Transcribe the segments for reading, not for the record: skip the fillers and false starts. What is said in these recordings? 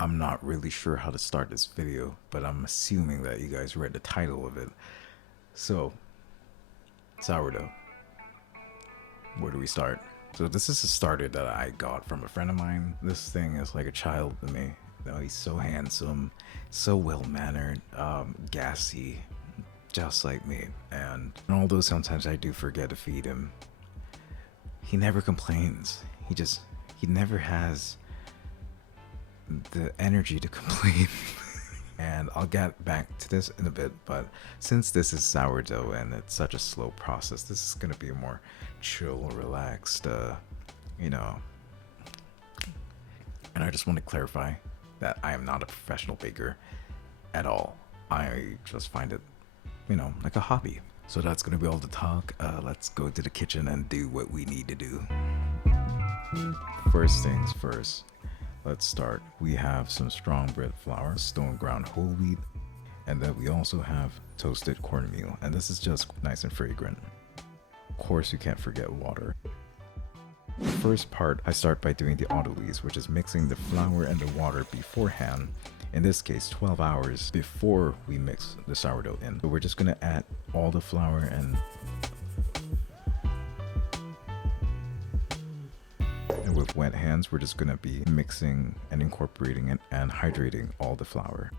I'm not really sure how to start this video, but I'm assuming that you guys read the title of it. So, sourdough. Where do we start? So this is a starter that I got from a friend of mine. This thing is like a child to me. You know, he's so handsome, so well-mannered, gassy, just like me. And although sometimes I do forget to feed him, he never complains. He never has the energy to complain. And I'll get back to this in a bit, but since this is sourdough and it's such a slow process, this is gonna be a more chill, relaxed, you know. And I just want to clarify that I am not a professional baker at all. I just find it, like a hobby. So that's gonna be all the talk. Let's go to the kitchen and do what we need to do. First things first. Let's start. We have some strong bread flour, stone ground whole wheat, and then we also have toasted cornmeal, and this is just nice and fragrant. Of course, you can't forget water. The first part, I start by doing the autolyse, which is mixing the flour and the water beforehand. In this case, 12 hours before we mix the sourdough in. So we're just gonna add all the flour and with wet hands, we're just gonna be mixing and incorporating and hydrating all the flour.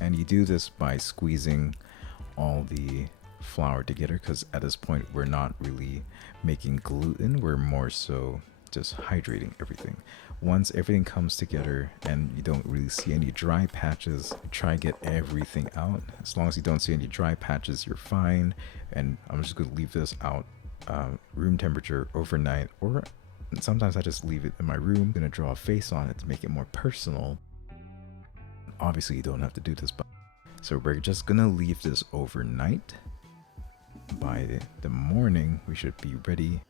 And you do this by squeezing all the flour together, because at this point we're not really making gluten, we're more so just hydrating everything. Once everything comes together and you don't really see any dry patches, try get everything out. As long as you don't see any dry patches, you're fine. And I'm just gonna leave this out room temperature overnight, or sometimes I just leave it in my room. I'm gonna draw a face on it to make it more personal. Obviously you don't have to do this, but so we're just gonna leave this overnight. By the morning we should be ready.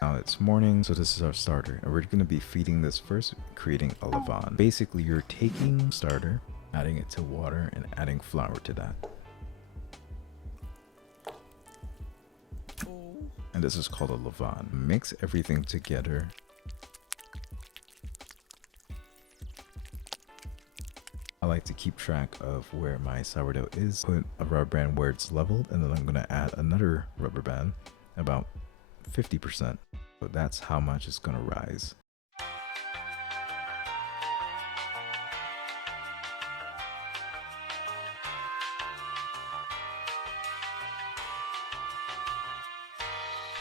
Now it's morning, so this is our starter, and we're gonna be feeding this first, creating a leaven. Basically you're taking starter, adding it to water, and adding flour to that. And this is called a leaven. Mix everything together. I like to keep track of where my sourdough is. Put a rubber band where it's leveled, and then I'm gonna add another rubber band, about 50%. So that's how much it's gonna rise.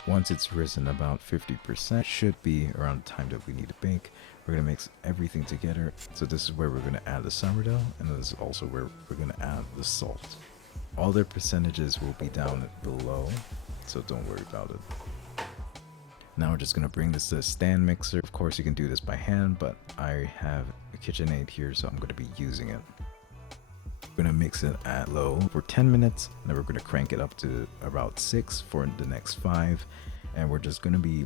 Once it's risen about 50%, should be around the time that we need to bake. We're gonna mix everything together. So this is where we're gonna add the sourdough, and this is also where we're gonna add the salt. All their percentages will be down below, so don't worry about it. Now we're just gonna bring this to a stand mixer. Of course you can do this by hand, but I have a KitchenAid here, so I'm gonna be using it. We're gonna mix it at low for 10 minutes, and then we're gonna crank it up to about 6 for the next 5, and we're just gonna be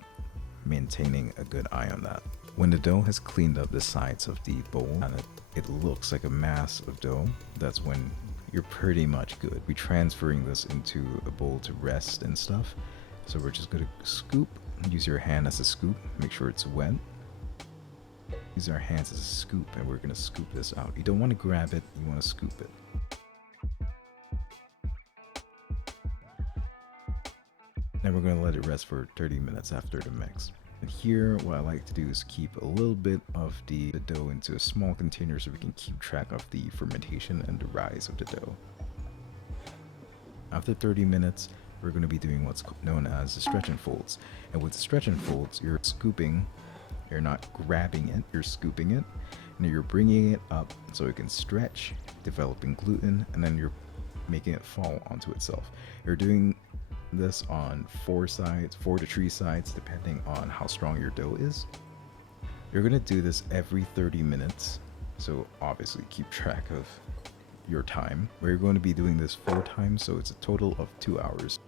maintaining a good eye on that. When the dough has cleaned up the sides of the bowl and it looks like a mass of dough, that's when you're pretty much good. We're transferring this into a bowl to rest and stuff, so we're just gonna scoop. Use your hand as a scoop, make sure it's wet. Use our hands as a scoop, and we're gonna scoop this out. You don't want to grab it, you want to scoop it. Then we're gonna let it rest for 30 minutes after the mix. And here, what I like to do is keep a little bit of the dough into a small container so we can keep track of the fermentation and the rise of the dough. After 30 minutes, we're gonna be doing what's known as the stretch and folds. And with the stretch and folds, you're scooping. You're not grabbing it, you're scooping it, and you're bringing it up so it can stretch, developing gluten, and then you're making it fall onto itself. You're doing this on 4 to 3 sides, depending on how strong your dough is. You're gonna do this every 30 minutes, so obviously keep track of your time. We're going to be doing this 4 times, so it's a total of 2 hours.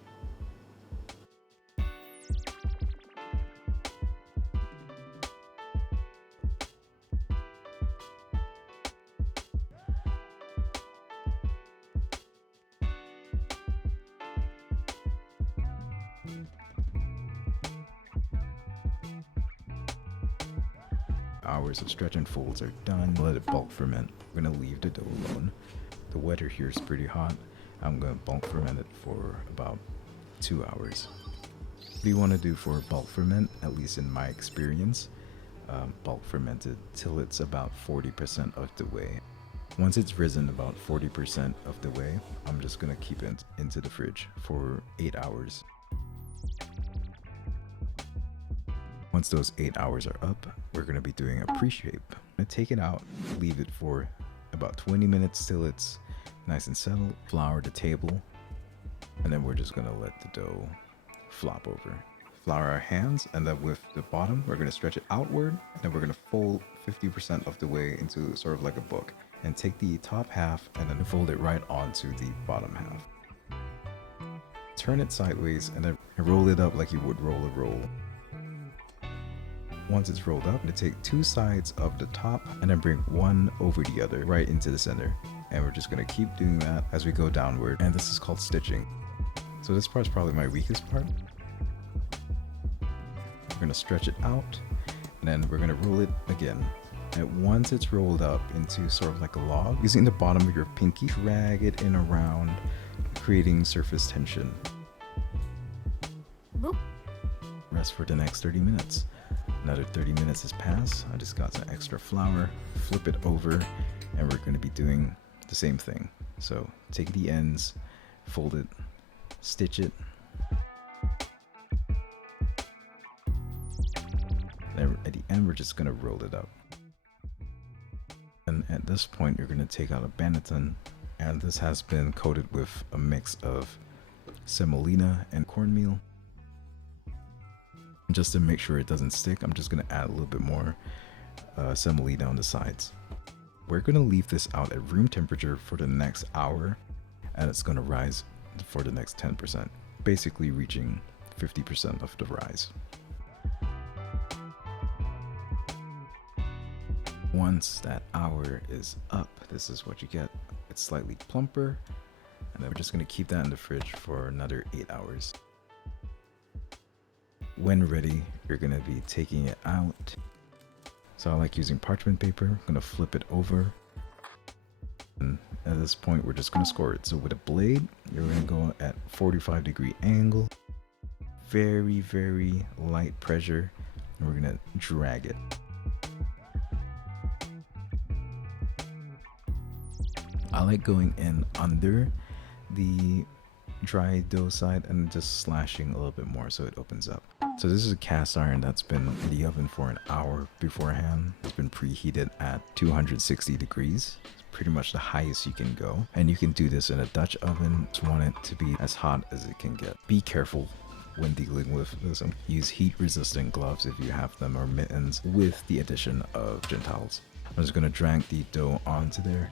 hours of stretch and folds are done. Let it bulk ferment. We're gonna leave the dough alone. The weather here is pretty hot. I'm gonna bulk ferment it for about 2 hours. What do you want to do for bulk ferment? At least in my experience, bulk ferment it till it's about 40% of the way. Once it's risen about 40% of the way, I'm just gonna keep it into the fridge for 8 hours. Once those 8 hours are up, we're gonna be doing a pre-shape. I'm gonna take it out, leave it for about 20 minutes till it's nice and settled. Flour the table, and then we're just gonna let the dough flop over. Flour our hands, and then with the bottom, we're gonna stretch it outward, and then we're gonna fold 50% of the way into sort of like a book, and take the top half and then fold it right onto the bottom half. Turn it sideways and then roll it up like you would roll a roll. Once it's rolled up, I'm gonna take 2 sides of the top and then bring one over the other right into the center. And we're just gonna keep doing that as we go downward. And this is called stitching. So this part's probably my weakest part. We're gonna stretch it out and then we're gonna roll it again. And once it's rolled up into sort of like a log, using the bottom of your pinky, drag it in around, creating surface tension. Rest for the next 30 minutes. Another 30 minutes has passed. I just got some extra flour, flip it over, and we're going to be doing the same thing. So take the ends, fold it, stitch it, and at the end we're just going to roll it up. And at this point you're going to take out a banneton, and this has been coated with a mix of semolina and cornmeal. Just to make sure it doesn't stick, I'm just going to add a little bit more semolina on the sides. We're going to leave this out at room temperature for the next hour, and it's going to rise for the next 10%, basically reaching 50% of the rise. Once that hour is up, this is what you get. It's slightly plumper, and then we're just going to keep that in the fridge for another 8 hours. When ready, you're going to be taking it out. So I like using parchment paper. I'm going to flip it over. And at this point, we're just going to score it. So with a blade, you're going to go at 45-degree angle. Very, very light pressure. And we're going to drag it. I like going in under the dry dough side and just slashing a little bit more so it opens up. So this is a cast iron that's been in the oven for an hour beforehand. It's been preheated at 260 degrees. It's pretty much the highest you can go. And you can do this in a Dutch oven. Just want it to be as hot as it can get. Be careful when dealing with this. Use heat resistant gloves if you have them, or mittens, with the addition of gentiles. I'm just going to drag the dough onto there,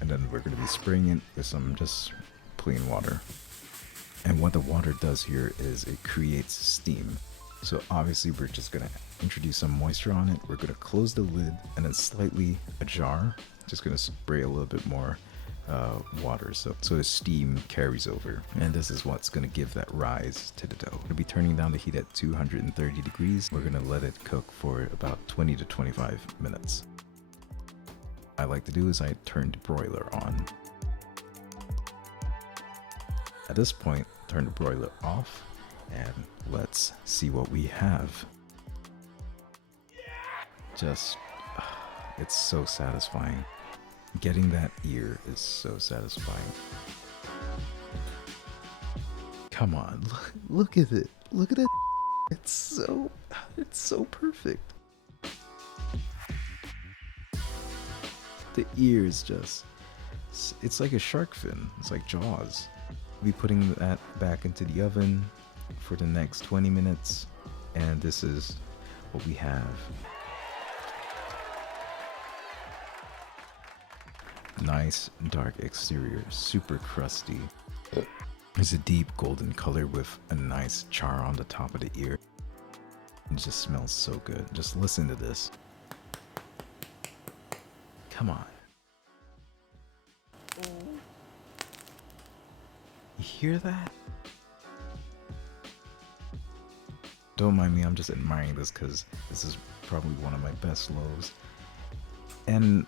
and then we're going to be spraying it with some just plain water. And what the water does here is it creates steam. So obviously we're just gonna introduce some moisture on it. We're gonna close the lid and then slightly ajar. Just gonna spray a little bit more water so the steam carries over. And this is what's gonna give that rise to the dough. We're gonna be turning down the heat at 230 degrees. We're gonna let it cook for about 20 to 25 minutes. What I like to do is I turn the broiler on. At this point, turn the broiler off, and let's see what we have. Just, it's so satisfying. Getting that ear is so satisfying. Come on, look at it. Look at it. It's so perfect. The ear is just, it's like a shark fin. It's like Jaws. Be putting that back into the oven for the next 20 minutes, and this is what we have. Nice dark exterior, super crusty. It's a deep golden color with a nice char on the top of the ear. It just smells so good. Just listen to this. Come on. You hear that? Don't mind me, I'm just admiring this because this is probably one of my best loaves. And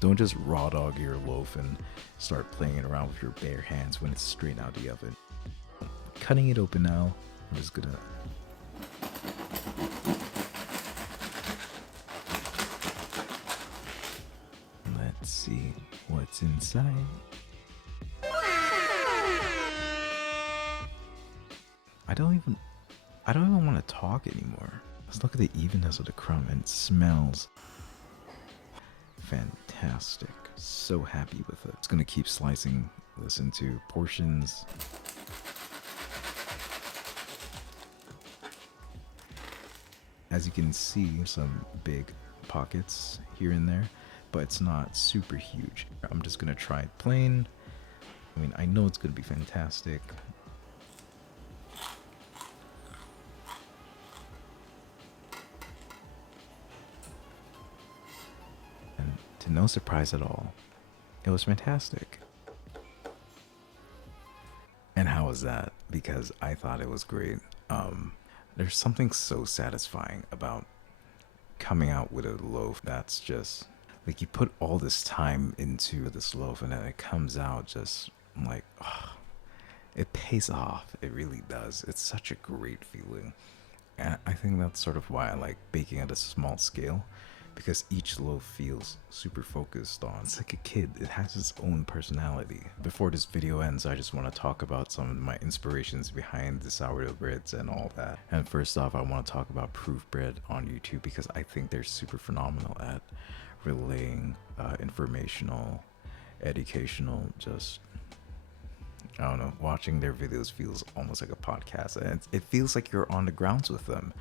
don't just raw dog your loaf and start playing it around with your bare hands when it's straight out of the oven. Cutting it open now. I'm just gonna let's see what's inside. I don't even want to talk anymore. Let's look at the evenness of the crumb, and it smells fantastic. So happy with it. It's gonna keep slicing this into portions. As you can see, some big pockets here and there, but it's not super huge. I'm just gonna try it plain. I mean, I know it's gonna be fantastic. And to no surprise at all, it was fantastic. And how was that? Because I thought it was great. There's something so satisfying about coming out with a loaf that's just like, you put all this time into this loaf and then it comes out just like, oh, it pays off. It really does. It's such a great feeling. And I think that's sort of why I like baking at a small scale, because each loaf feels super focused on. It's like a kid. It has its own personality. Before this video ends, I just want to talk about some of my inspirations behind the sourdough breads and all that. And first off, I want to talk about Proof Bread on YouTube, because I think they're super phenomenal at relaying informational, educational, just, I don't know, watching their videos feels almost like a podcast, and it feels like you're on the grounds with them.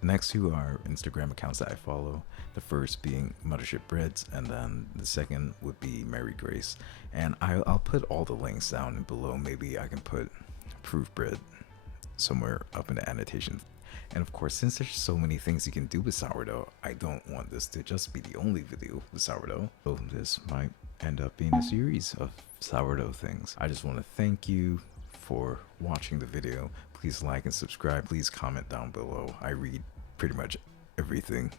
The next two are Instagram accounts that I follow. The first being Mothership Breads, and then the second would be Mary Grace. And I'll put all the links down below. Maybe I can put Proof Bread somewhere up in the annotations. And of course, since there's so many things you can do with sourdough, I don't want this to just be the only video with sourdough. So this might end up being a series of sourdough things. I just want to thank you for watching the video. Please like and subscribe. Please comment down below. I read pretty much everything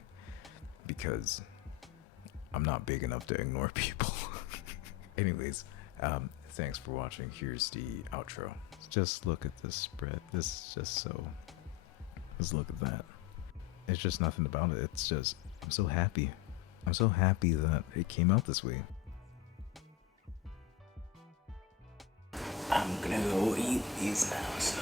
because I'm not big enough to ignore people. Anyways, thanks for watching. Here's the outro. Just look at this spread. This is just so... Just look at that. It's just nothing about it. It's just, I'm so happy. I'm so happy that it came out this way. I'm gonna go eat these now, so